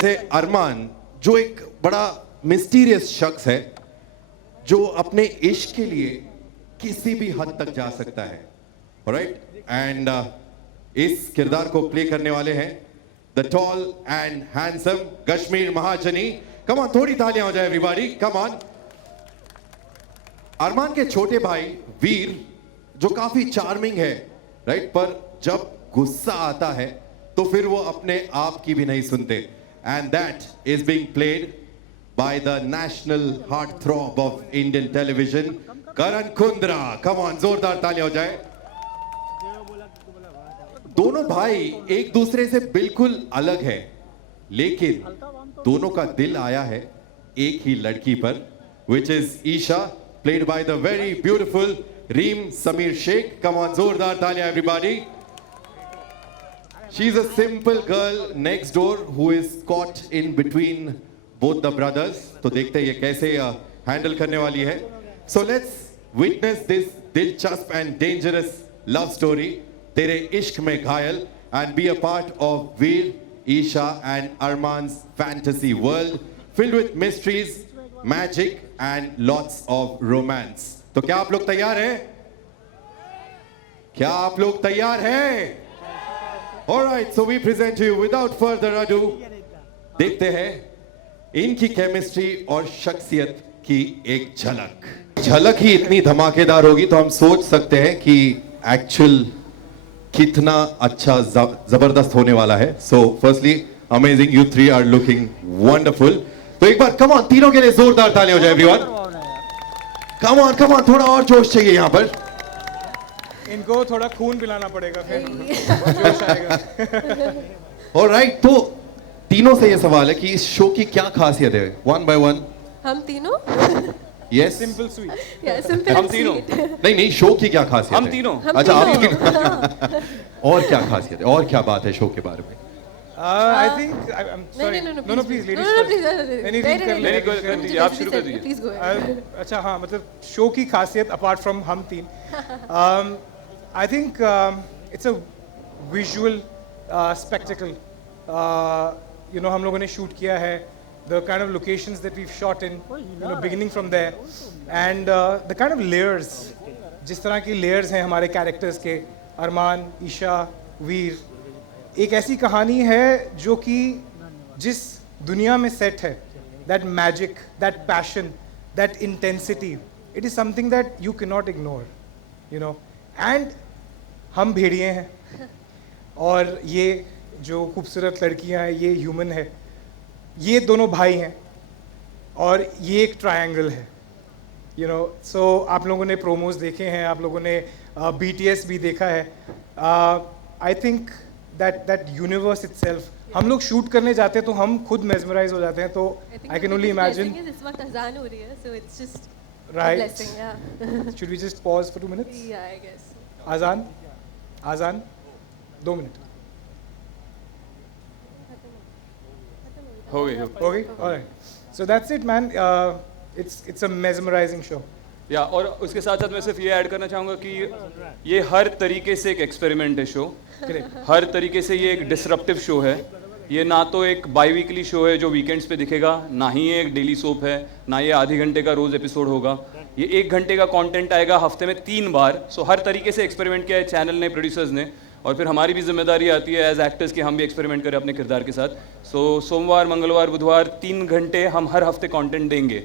से अरमान जो एक बड़ा मिस्टीरियस शख्स है जो अपने इश्क के लिए किसी भी हद तक जा सकता है, राइट? एंड इस किरदार को प्ले करने वाले हैं the tall and handsome Kashmir Mahajani. Come on, थोड़ी तालियां हो जाए एवरीबॉडी, कम ऑन। अरमान के छोटे भाई वीर जो काफी चार्मिंग है, राइट? पर जब गुस्सा आता है तो फिर वो अपने आप की भी नहीं सुनते। And that is being played by the national heartthrob of Indian television, Karan Kundra. Come on, जोरदार तालियां हो जाए। दोनों भाई एक दूसरे से बिल्कुल अलग है, लेकिन दोनों का दिल आया है एक ही लड़की पर, which is Isha, played by the very beautiful Reem Samir Sheikh. Come on, जोरदार तालियां everybody. She's a simple girl next door who is caught in between both the brothers. तो देखते हैं ये कैसे हैंडल करने वाली है। So let's witness this दिलचस्प and dangerous love story, तेरे इश्क में घायल, and be a part of Veer, Isha and Arman's fantasy world filled with mysteries, magic and lots of romance. तो क्या आप लोग तैयार हैं? क्या आप लोग तैयार हैं? All right, so we present to you without further ado, देखते हैं इनकी केमिस्ट्री और शख्सियत की एक झलक ही इतनी धमाकेदार होगी तो हम सोच सकते हैं कि एक्चुअल कितना अच्छा जबरदस्त होने वाला है। So firstly amazing, you three are looking wonderful. तो एक बार कम ऑन, तीनों के लिए जोरदार तालियां हो जाए एवरीवन। कम ऑन, थोड़ा और जोश चाहिए यहाँ पर। इनको थोड़ा खून पिलाना पड़ेगा फिर जोश आएगा। ऑलराइट, तो तीनों से ये सवाल है कि इस शो की क्या खासियत है? One by one. हम तीनों? Yes, simple sweet. सिंपल हम तीनों? नहीं, शो की क्या खासियत है? हम तीनों। अच्छा, आप तीनों। और क्या खासियत है, और क्या बात है शो के बारे में? I think I'm sorry. No, please, ladies first. नहीं, कर दीजिए, आप शुरू कर दीजिए। Please go ahead. अच्छा हाँ, मतलब शो की खासियत अपार्ट फ्रॉम हम तीन, I think it's a visual spectacled. You know, हम लोगों ने शूट किया है the kind of locations that we've shot in, you know, beginning from there, and the kind of layers, जिस तरह की layers हैं हमारे characters के, अरमान, ईशा, वीर, एक ऐसी कहानी है जो कि जिस दुनिया में set है, that magic, that passion, that intensity, it is something that you cannot ignore, you know, and हम भेड़िए हैं और ये जो खूबसूरत लड़कियां हैं ये ह्यूमन है, ये दोनों भाई हैं और ये एक ट्रायंगल है, यू नो। सो आप लोगों ने प्रोमोज देखे हैं, आप लोगों ने BTS भी देखा है। I think that universe itself, हम लोग शूट करने जाते हैं तो हम खुद मेस्मराइज हो जाते हैं। तो आई कैन ओनली इमेजिन। इस वक्त अजान हो रही है, so it's just right, blessing, yeah. Should we just pause for 2 minutes? Yeah, I guess. आजान 2 मिनट हो गई। Okay, all right. So that's it, man. It's a mesmerizing show. या और उसके साथ साथ मैं सिर्फ ये ऐड करना चाहूँगा कि ये हर तरीके से एक एक्सपेरिमेंट है शो। हर तरीके से ये एक डिसरप्टिव शो है। ये ना तो एक बाई वीकली शो है जो वीकेंड्स पे दिखेगा, ना ही ये एक डेली सोप है, ना ये आधे घंटे का रोज़ एपिसोड होगा। ये 1 घंटे का कंटेंट आएगा हफ्ते में 3 बार। सो हर तरीके से एक्सपेरिमेंट किया है चैनल ने, प्रोड्यूसर्स ने, और फिर हमारी भी जिम्मेदारी आती है एज एक्टर्स कि हम भी एक्सपेरिमेंट करें अपने किरदार के साथ। सो सोमवार, मंगलवार, बुधवार 3 घंटे हम हर हफ्ते कंटेंट देंगे,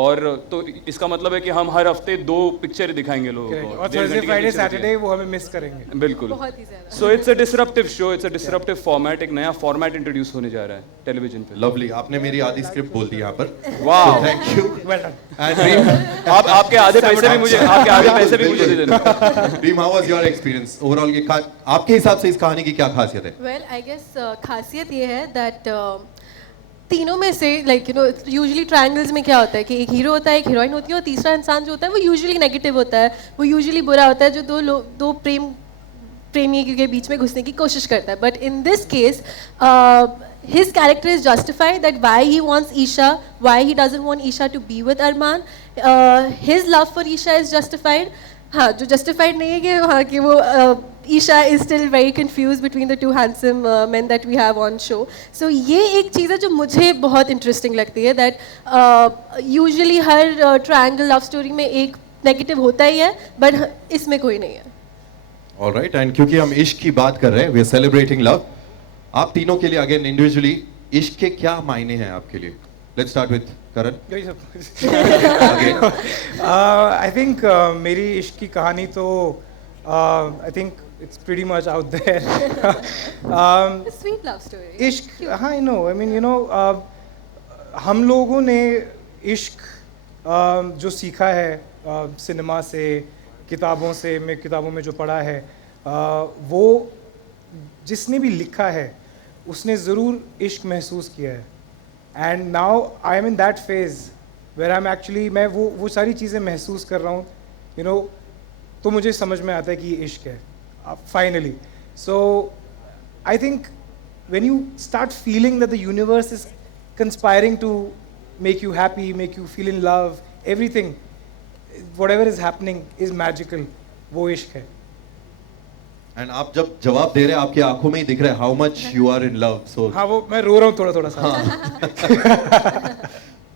और तो इसका मतलब है कि हम हर हफ्ते 2 पिक्चर दिखाएंगे लोगों को। और थर्सडे, फ्राइडे, सैटरडे वो हमें मिस करेंगे। बिल्कुल, बहुत ही ज्यादा। So it's a disruptive show, it's a disruptive format, एक नया फॉर्मेट इंट्रोड्यूस होने जा रहा है टेलीविजन पे। लवली, आपने मेरी आधी स्क्रिप्ट बोल दी यहाँ पर। वाह, थैंक यू। Well done. आप आपके आधे पैसे भी मुझे दे देना। Reem, how was your experience overall? ये आपके हिसाब से इस कहानी की क्या खासियत है? Well, I guess खासियत ये है that तीनों में से like you know usually triangles में क्या होता है कि एक हीरो होता है, एक हीरोइन होती है, और तीसरा इंसान जो होता है वो यूजुअली नेगेटिव होता है, वो यूजुअली बुरा होता है, जो दो प्रेमियों के बीच में घुसने की कोशिश करता है। But in this case his character is justified, that why he wants Isha, why he doesn't want Isha to be with Arman. His love for Isha is justified. हाँ, जो justified नहीं है कि हाँ कि वो Isha is still very confused between the two handsome men that we have on show. So ये एक चीज़ है जो मुझे बहुत interesting लगती है, that usually her triangle love story में एक negative होता ही है, but इसमें कोई नहीं है. All right, and क्योंकि हम इश्क की बात कर रहे हैं, we are celebrating love. आप तीनों के लिए again individually इश्क के क्या मायने हैं आपके लिए? Let's start with Karan. यही सब. Again. I think मेरी इश्क की कहानी तो I think it's pretty much out there. A sweet love story. इश्क, हाँ, I know. I mean, you know, हम लोगों ने इश्क जो सीखा है सिनेमा से, किताबों से, मैं किताबों में जो पढ़ा है, वो जिसने भी लिखा है उसने ज़रूर इश्क महसूस किया है. And now I am in that phase where I am actually, मैं वो सारी चीज़ें महसूस कर रहा हूँ, यू नो, तो मुझे समझ में आता है कि ये इश्क है finally. So I think when you start feeling that the universe is conspiring to make you happy, make you feel in love, everything, whatever is happening is magical, वो इश्क है. And आप जब जवाब दे रहे हैं आपकी आंखों में ही दिख रहा है how much you are in love. So हाँ, वो मैं रो रहा हूँ थोड़ा थोड़ा सा.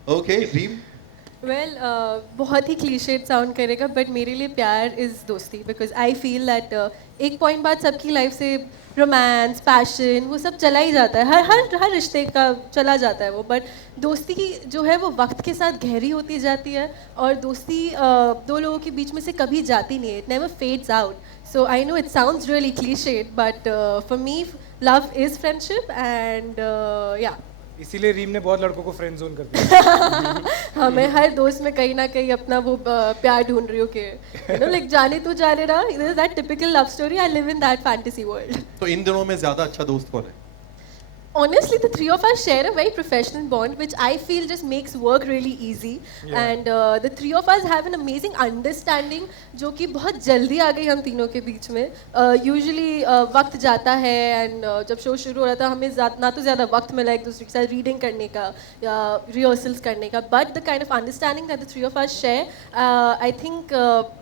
okay, Reem. Well, बहुत ही क्लीशेड साउंड करेगा, बट मेरे लिए प्यार इज़ दोस्ती, बिकॉज आई फील दैट एक पॉइंट बाद सबकी लाइफ से रोमांस, पैशन, वो सब चला ही जाता है, हर रिश्ते का चला जाता है वो, बट दोस्ती की जो है वो वक्त के साथ गहरी होती जाती है, और दोस्ती दो लोगों के बीच में से कभी जाती नहीं है, it never fades out. So I know it sounds really clichéd, but for me love is friendship and या. इसीलिए रीम ने बहुत लड़कों को फ्रेंड जोन कर दिया. हाँ, मैं हर दोस्त में कहीं ना कहीं अपना वो प्यार ढूंढ रही हूँ कि यू नो लाइक जाने तू जाने रहा, this is that typical love story, I live in that fantasy world. तो इन दिनों में ज्यादा अच्छा दोस्त कौन है? Honestly, the three of us share a very professional bond, which I feel just makes work really easy. Yeah. And the three of us have an amazing understanding, जो कि बहुत जल्दी आ गई हम तीनों के बीच में. Usually वक्त जाता है, and जब शो शुरू हो रहा था हमें ना तो ज़्यादा वक्त मिला एक दूसरे के साथ रीडिंग करने का या रिहर्सल्स करने का, but the kind of understanding that the three of us share, I think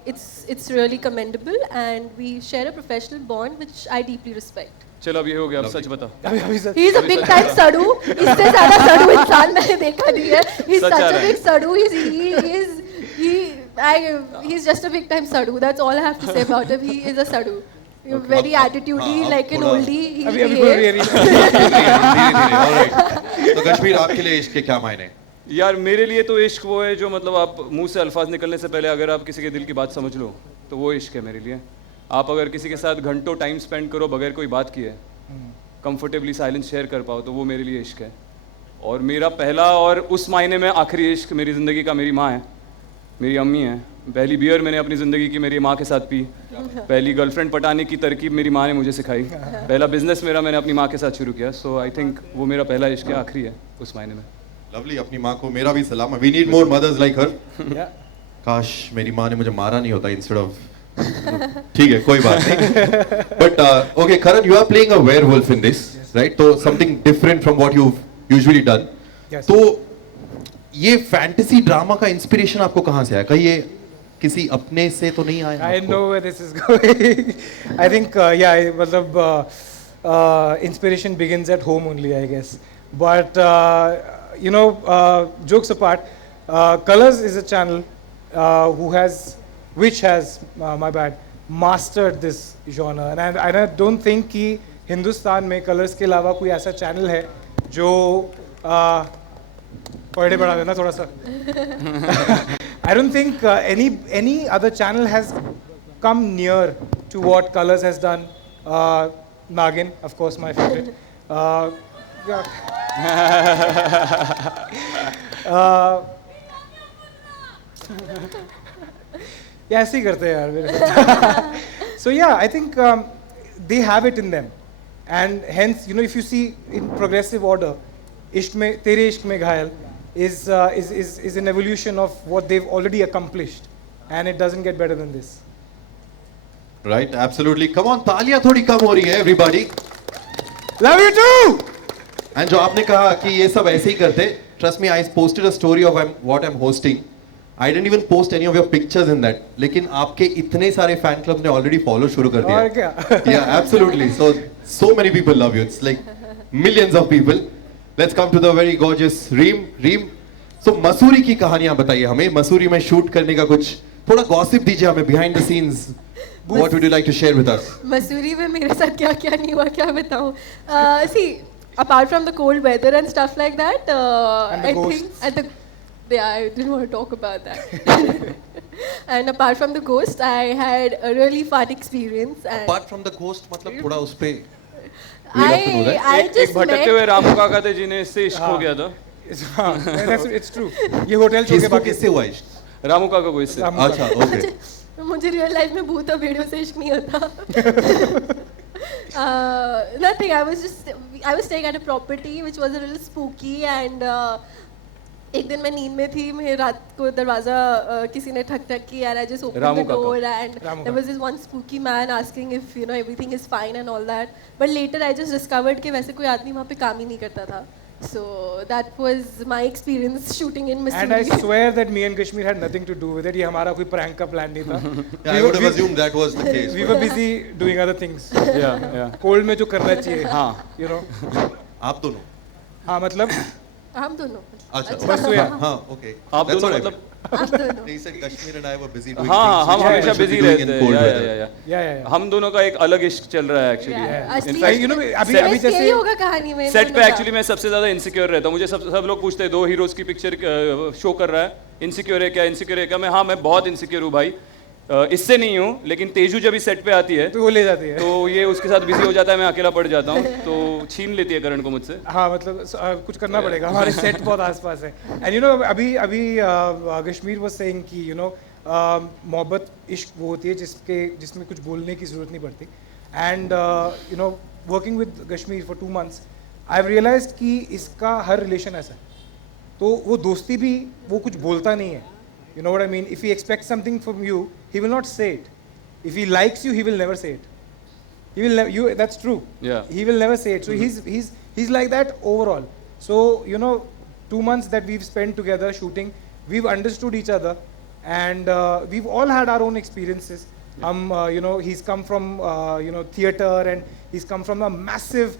it's really commendable, and we share a professional bond which I deeply respect. चलो अब ये हो गया, अब सच बता. अभी sir He is a big time सड़ू, इससे ज़्यादा सड़ू इंसान मैंने देखा नहीं है. He's such such uh a रहा है. big सड़ू. He's just a big time सड़ू. That's all I have to say about him. He is a सड़ू. Very attitudey, हाँ, like an थोड़ा- oldie. He अभी बोल रही है behaves. रीम. Alright. तो कश्मीर आपके लिए इश्क के क्या मायने हैं? यार मेरे लिए तो इश्क वो है जो मतलब आप मुंह से अल्फाज निकलने से पहले अगर आप किसी के दिल की बात समझ लो तो वो इश्क है मेरे लिए. आप अगर किसी के साथ घंटों टाइम स्पेंड करो बगैर कोई बात किए, कंफर्टेबली साइलेंस शेयर कर पाओ, तो वो मेरे लिए इश्क है. और मेरा पहला और उस मायने में आखिरी इश्क मेरी ज़िंदगी का मेरी माँ है, मेरी अम्मी है. पहली बियर मैंने अपनी ज़िंदगी की मेरी माँ के साथ पी. पहली गर्लफ्रेंड पटाने की तरकीब मेरी माँ ने मुझे सिखाई. पहला बिजनेस मेरा मैंने अपनी माँ के साथ शुरू किया. सो आई थिंक वो मेरा पहला इश्क है, आखिरी है उस मायने में. लवली, अपनी माँ को मेरा भी सलाम. We need more mothers like her. Yeah. काश मेरी माँ ने मुझे मारा नहीं होता इंस्टेड ऑफ. ठीक है, कोई बात नहीं. But okay Karan, you are playing a werewolf in this, right? तो something different from what you usually done. Yes. तो ये फैंटेसी ड्रामा का इंस्पिरेशन आपको कहाँ से आया? कहीं ये किसी अपने से तो नहीं आया? I आपको? know where this is going. I think yeah, मतलब inspiration begins at home only, I guess. But you know, jokes apart, Colors is a channel which has my bad, mastered this genre, and I don't think कि हिंदुस्तान में Colors के अलावा कोई ऐसा channel है जो पढ़े बढ़ा देना थोड़ा सा. I don't think any other channel has come near to what Colors has done. Nagin, of course, my favorite. Yeah. Yeah, ऐसे ही करते हैं यार मेरे साथ. So yeah, I think they have it in them, and hence you know if you see in progressive order, इश्क में तेरे इश्क में घायल is an evolution of what they've already accomplished, and it doesn't get better than this. Right, absolutely. Come on, तालियां थोड़ी कम हो रही है everybody. Love you too. And जो आपने कहा कि ये सब ऐसे ही करते, trust me, I posted a story of what I'm hosting. I didn't even post any of your pictures in that. लेकिन आपके इतने सारे fan clubs ने already follow शुरू कर दिया. और क्या? Yeah, absolutely. So many people love you. It's like millions of people. Let's come to the very gorgeous Reem. Reem. So Mussoorie की कहानियां बताइए हमें. मसूरी में शूट करने का कुछ थोड़ा gossip दीजिए हमें behind the scenes. What would you like to share with us? Mussoorie में मेरे साथ क्या क्या नहीं हुआ क्या बताऊँ. See, apart from the cold weather and stuff like that, And the I ghosts. think at the yeah, I didn't want to talk about that. And apart from the ghost, I had a really fun experience. And Apart from the ghost मतलब थोड़ा उस पे. We love to know that. I एक just भटकते met. हुए रामू काका थे जिन्हें इससे इश्क हो गया था. हाँ, it's true. ये होटल छोड़ के किसको बाकी किससे हुआ इश्क? रामू काका को इससे. रामू अच्छा, okay. मुझे रियल लाइफ में भूत और भेड़ियों से इश्क नहीं होता. Nothing. I was staying at a property which was a little spooky and एक दिन मैं नींद में थी. मैं रात को दरवाजा किसी ने ठक ठक किया and I just opened Ramu the door काका. and Ramu there was this one spooky man asking if everything is fine and all that. But later I just discovered कि वैसे कोई आदमी वहाँ पे काम ही नहीं करता था. So that was my experience shooting in Missouri. And I swear that me and Kashmir had nothing to do with it. ये हमारा कोई prank का plan नहीं था. Yeah, I would have assumed that was the case. We were busy doing other things. Yeah. Cold में जो करना चाहिए. हाँ. आप दोनों. हाँ मतलब हम दोनों. अच्छा. बस तो यार. हाँ, okay. आप That's दोनों what I मतलब. meant. हम दोनों. He said Kashmir and I were busy doing हाँ things हम which we हमेशा should be बिजी doing रहते in हैं. cold या weather. Yeah. हम दोनों का एक अलग इश्क चल रहा है एक्चुअली. Yeah. In असली fact, you know, अभी twist जैसे यही होगा कहानी में. सेट पे एक्चुअली मैं सबसे ज्यादा इनसिक्योर रहता हूँ. मुझे सब लोग पूछते हैं दो हीरोज की पिक्चर शो कर रहा है, इनसिक्योर है क्या. मैं बहुत इनसिक्योर हूँ भाई. इससे नहीं हूँ, लेकिन तेजू जब इस सेट पे आती है तो वो ले जाती है. तो ये उसके साथ बिजी हो जाता है, मैं अकेला पड़ जाता हूँ, तो छीन लेती है करण को मुझसे. हाँ मतलब कुछ करना पड़ेगा. हमारे सेट बहुत आसपास है. एंड अभी कश्मीर वाज सेइंग कि मोहब्बत इश्क वो होती है जिसमें कुछ बोलने की जरूरत नहीं पड़ती. And working with Kashmir for 2 months I have realised कि इसका हर रिलेशन ऐसा है. तो वो दोस्ती भी वो कुछ बोलता नहीं है. You know what I mean? If he expects something from you, he will not say it. If he likes you, he will never say it. He will never. That's true. Yeah. He will never say it. So he's like that overall. So 2 months that we've spent together shooting, we've understood each other, and we've all had our own experiences. He's come from theater, and he's come from a massive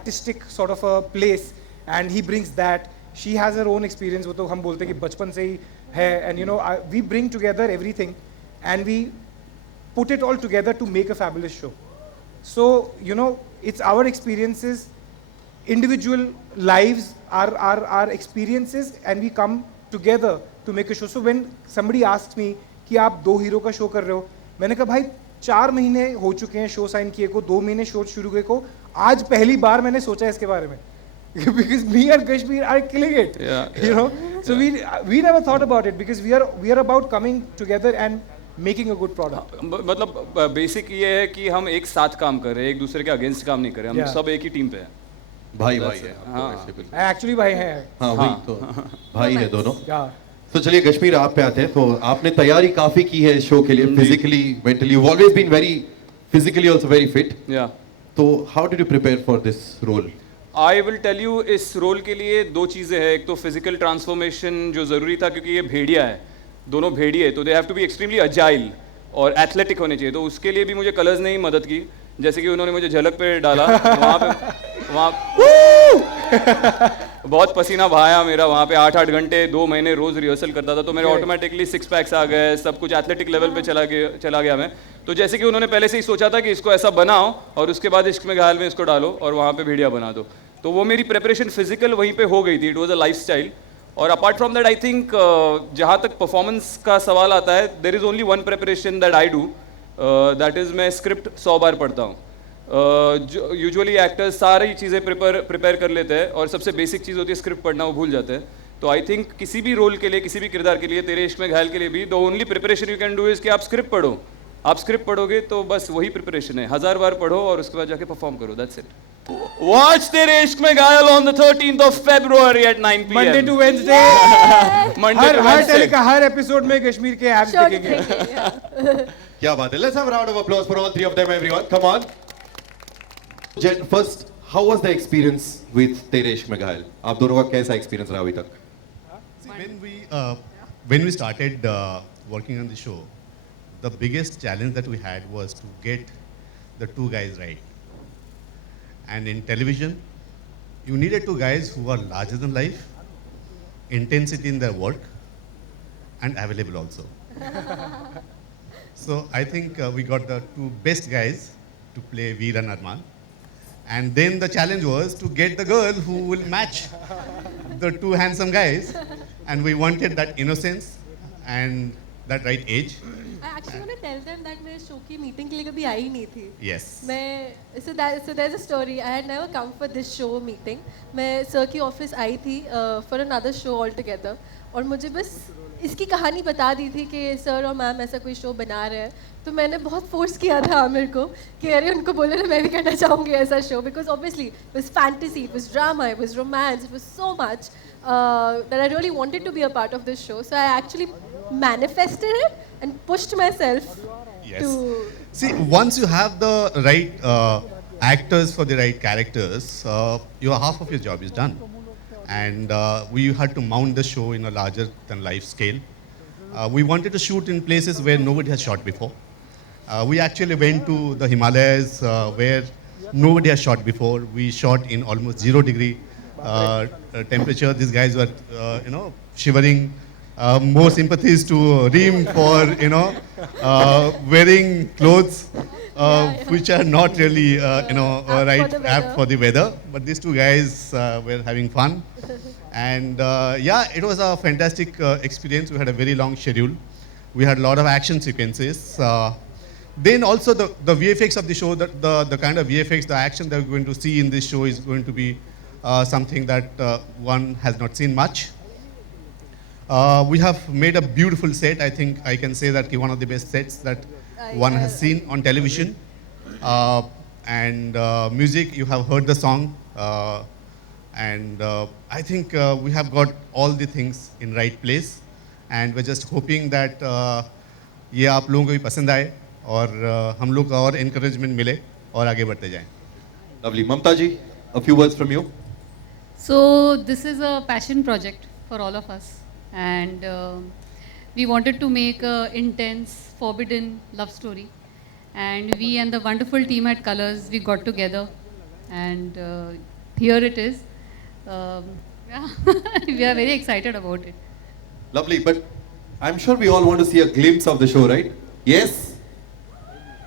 artistic sort of a place, and he brings that. She has her own experience. वो तो हम बोलते हैं कि बचपन से ही है. And we bring together everything, and we put it all together to make a fabulous show. So it's our experiences, individual lives, our experiences, and we come together to make a show. So when somebody asks me कि आप 2 hero का show कर रहे हो, मैंने कहा भाई 4 महीने हो चुके हैं शो साइन किए को, 2 महीने शो शुरू हुए को. आज पहली बार मैंने सोचा इसके बारे में. Because me and Kashmir are killing it. Yeah. So we never thought about it because we are about coming together and making a good product. मतलब बेसिक ये है कि हम एक साथ काम कर रहे हैं, एक दूसरे के अगेंस्ट काम नहीं कर रहे. हम Yeah. सब एक ही टीम पे हैं. भाई है. हाँ. Actually भाई है. हाँ वही तो भाई है दोनों. Yeah. तो चलिए कश्मीर आप पे आते हैं. तो आपने तैयारी काफी की है शो के लिए, physically mentally. You always been very physically also very fit. या तो how did you prepare for this role? I will tell you, इस रोल के लिए 2 चीज़ें हैं. एक तो फिजिकल ट्रांसफॉर्मेशन जो ज़रूरी था, क्योंकि ये भेड़िया है, दोनों भेड़िए, तो they have to be extremely agile और एथलेटिक होने चाहिए. तो उसके लिए भी मुझे कलर्स ने ही मदद की. जैसे कि उन्होंने मुझे झलक पे डाला, वहाँ बहुत पसीना बहाया मेरा. वहाँ पे 8-8 घंटे 2 महीने रोज़ रिहर्सल करता था, तो मेरे ऑटोमेटिकली 6 पैक्स आ गए, सब कुछ एथलेटिक लेवल पे चला गया मैं. तो जैसे कि उन्होंने पहले से ही सोचा था कि इसको ऐसा बनाओ और उसके बाद इश्क में घायल में इसको डालो और वहाँ पे भेड़िया बना दो. तो वो मेरी प्रिपरेशन फिजिकल वहीं पे हो गई थी. It was a lifestyle. और apart from that I think जहाँ तक परफॉर्मेंस का सवाल आता है, there is only one preparation that I do, that is मैं स्क्रिप्ट 100 बार पढ़ता हूँ. जो यूजुअली एक्टर्स सारी चीज़ें प्रिपेयर कर लेते हैं और सबसे बेसिक चीज़ होती है स्क्रिप्ट पढ़ना, वो भूल जाते हैं. तो आई थिंक किसी भी रोल के लिए, किसी भी किरदार के लिए, तेरे इश्क में घायल के लिए भी the only preparation you can do is कि आप स्क्रिप्ट पढ़ो. आप स्क्रिप्ट पढ़ोगे तो बस वही प्रिपरेशन है. 1000 बार पढ़ो और उसके बाद जाके परफॉर्म करो. That's it. Watch तेरे इश्क में घायल on the 13th of February at 9 p.m. Monday to Wednesday. Monday to Wednesday. Her episode में कश्मीर के एब्स Sure, दिखेंगे. क्या बात है. Let's have a round of applause for all 3 of them, everyone. Come on. Jen, first, how was the experience with तेरे इश्क में घायल? आप दोनों का कैसा एक्सपीरियंस रहा अभी तक? When we started working on the show, the biggest challenge that we had was to get the two guys right. And in television, you needed two guys who are larger than life, intensity in their work, and available also. So I think we got the two best guys to play Veer and Arman. And then the challenge was to get the girl who will match the two handsome guys. And we wanted that innocence and that right age. I actually want to tell them that मैं show की meeting के लिए कभी आई नहीं थी. Yes. मैं so there's a story. I had never come for this show meeting. मैं sir की ऑफिस आई थी for another show altogether. और मुझे बस इसकी कहानी बता दी थी कि सर और मैम ऐसा कोई शो बना रहे हैं. तो मैंने बहुत फोर्स किया था आमिर को कि अरे उनको बोले ना मैं भी करना चाहूँगी ऐसा show, because obviously it was fantasy, it was drama, it was romance, it was so much that I really wanted to be a part of this show. So I actually manifested it and pushed myself Yes. to. See, once you have the right actors for the right characters, your half of your job is done. And we had to mount the show in a larger than life scale. We wanted to shoot in places where nobody has shot before. We actually went to the Himalayas where nobody has shot before. We shot in almost 0-degree temperature. These guys were, shivering. More sympathies to Reem for, wearing clothes which are not really, right for the apt weather. for the weather. But these two guys were having fun. And it was a fantastic experience. We had a very long schedule. We had a lot of action sequences. Then also the VFX of the show, the kind of VFX, the action that we're going to see in this show is going to be something that one has not seen much. We have made a beautiful set. I think I can say that one of the best sets that one has seen on television. And music, you have heard the song. And I think we have got all the things in right place. And we're just hoping that ये आप लोगों को भी पसंद आए और हम लोग का और encouragement मिले और आगे बढ़ते जाएं. Lovely. Mamta ji, a few words from you. So this is a passion project for all of us, and we wanted to make a intense, forbidden love story, and we and the wonderful team at Colors, we got together, and here it is. Yeah, we are very excited about it. Lovely, but I'm sure we all want to see a glimpse of the show, right? Yes?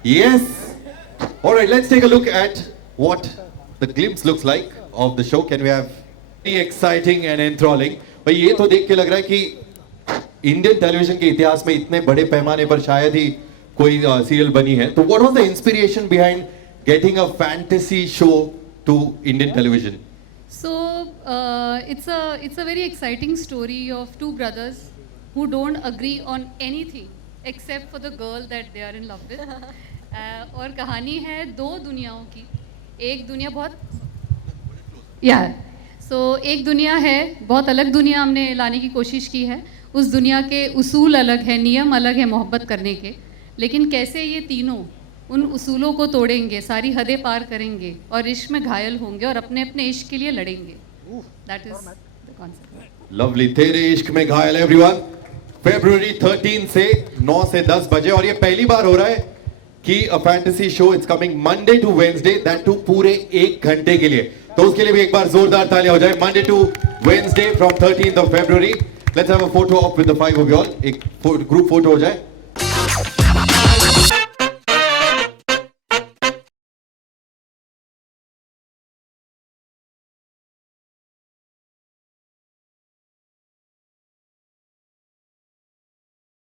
Yes? Alright, let's take a look at what the glimpse looks like of the show. Can we have very exciting and enthralling? भाई ये तो देख के लग रहा है कि Indian television के इतिहास में इतने बड़े पैमाने पर शायद ही कोई सीरियल बनी है. तो what was the inspiration behind getting a fantasy show to Indian television? So it's a very exciting story of two brothers who don't agree on anything except for the girl that they are in love with. और कहानी है दो दुनियाओं की. एक दुनिया बहुत एक दुनिया है, बहुत अलग दुनिया हमने लाने की कोशिश की है. उस दुनिया के उसूल अलग है, नियम अलग है मोहब्बत करने के, लेकिन कैसे ये तीनों उन उसूलों को तोड़ेंगे, सारी हदें पार करेंगे और इश्क में घायल होंगे और अपने अपने इश्क के लिए लड़ेंगे. That is the concept. Lovely. तेरे इश्क में घायल एवरीवन. February 13 से 9 से 10 बजे. और ये पहली बार हो रहा है कि a fantasy show it's coming Monday to Wednesday, that too पूरे 1 घंटे के लिए. तो उसके लिए भी एक बार जोरदार तालियां हो जाए. Monday to Wednesday from 13th of February. Let's have a photo of with the 5 of you all. एक ग्रुप फोटो हो जाए.